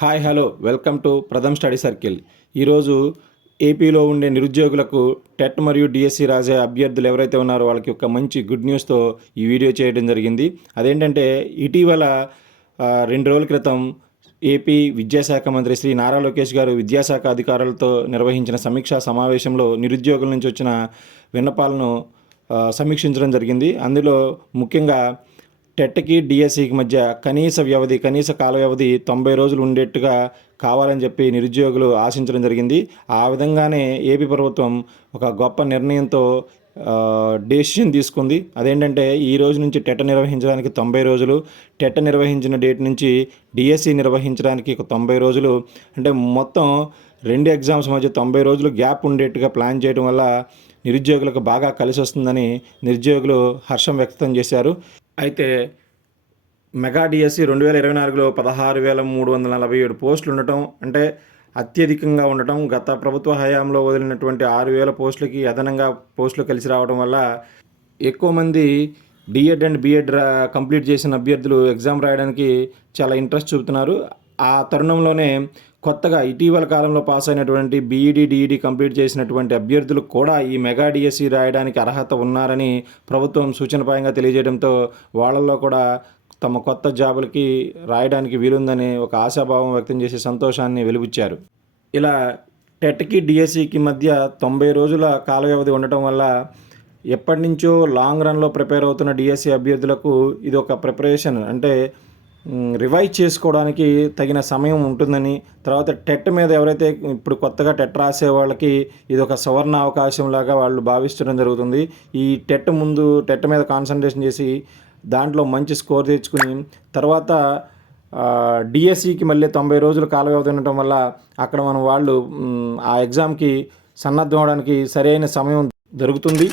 Hi hello welcome to Pratham study circle. ఈరోజు ఏపీలో ఉండే నిరుద్యోగులకు టెట్ మరియు డిఎస్సి రాసే అభ్యర్థులు ఎవరైతే ఉన్నారో వాళ్ళకి ఒక మంచి గుడ్ న్యూస్తో ఈ వీడియో చేయడం జరిగింది. అదేంటంటే ఇటీవల 2 రోజుల క్రితం ఏపీ విద్యాశాఖ మంత్రి శ్రీ నారా లోకేష్ గారు విద్యాశాఖ అధికారులతో నిర్వహించిన సమీక్షా సమావేశంలో నిరుద్యోగుల నుంచి వచ్చిన విన్నపాలను సమీక్షించడం జరిగింది. అందులో ముఖ్యంగా టెట్కి డిఎస్సికి మధ్య కనీస కాల వ్యవధి 90 రోజులు ఉండేట్టుగా కావాలని చెప్పి నిరుద్యోగులు ఆశించడం జరిగింది. ఆ విధంగానే ఏపీ ప్రభుత్వం ఒక గొప్ప నిర్ణయంతో డెసిషన్ తీసుకుంది. అదేంటంటే ఈ రోజు నుంచి టెట్ నిర్వహించడానికి 90 రోజులు, టెట్ నిర్వహించిన డేట్ నుంచి డిఎస్సి నిర్వహించడానికి ఒక 90 రోజులు, అంటే మొత్తం 2 ఎగ్జామ్స్ మధ్య 90 రోజులు గ్యాప్ ఉండేట్టుగా ప్లాన్ చేయడం వల్ల నిరుద్యోగులకు బాగా కలిసి వస్తుందని నిరుద్యోగులు హర్షం వ్యక్తం చేశారు. అయితే మెగా డిఎస్సి 2024లో 16,347 పోస్టులు ఉండటం, అంటే అత్యధికంగా ఉండటం, గత ప్రభుత్వ హయాంలో వదిలినటువంటి 6,000 పోస్టులకి అదనంగా పోస్టులు కలిసి రావడం వల్ల ఎక్కువ మంది డిఎడ్ అండ్ బిఎడ్ కంప్లీట్ చేసిన అభ్యర్థులు ఎగ్జామ్ రాయడానికి చాలా ఇంట్రెస్ట్ చూపుతున్నారు. ఆ తరుణంలోనే కొత్తగా ఇటీవల కాలంలో పాస్ అయినటువంటి బీఈడీ డిఈడి కంప్లీట్ చేసినటువంటి అభ్యర్థులు కూడా ఈ మెగా డిఎస్సి రాయడానికి అర్హత ఉన్నారని ప్రభుత్వం సూచనప్రాయంగా తెలియజేయడంతో వాళ్ళల్లో కూడా తమ కొత్త జాబులకి రాయడానికి వీలుందని ఒక ఆశాభావం వ్యక్తం చేసి సంతోషాన్ని వెలిబుచ్చారు. ఇలా టెట్కి డిఎస్సికి మధ్య 90 రోజుల కాల వ్యవధి ఉండటం వల్ల ఎప్పటి నుంచో లాంగ్ రన్లో ప్రిపేర్ అవుతున్న డిఎస్సి అభ్యర్థులకు ఇది ఒక ప్రిపరేషన్, అంటే రివైజ్ చేసుకోవడానికి తగిన సమయం ఉంటుందని, తర్వాత టెట్ మీద ఎవరైతే ఇప్పుడు కొత్తగా టెట్ రాసే వాళ్ళకి ఇది ఒక సువర్ణ అవకాశంలాగా వాళ్ళు భావించడం జరుగుతుంది. ఈ టెట్ మీద కాన్సన్ట్రేషన్ చేసి దాంట్లో మంచి స్కోర్ తెచ్చుకుని తర్వాత డిఎస్సికి మళ్ళీ 90 రోజుల కాల వ్యవధి ఉండటం వల్ల అక్కడ వాళ్ళు ఆ ఎగ్జామ్కి సన్నద్ధం అవడానికి సరైన సమయం దొరుకుతుంది.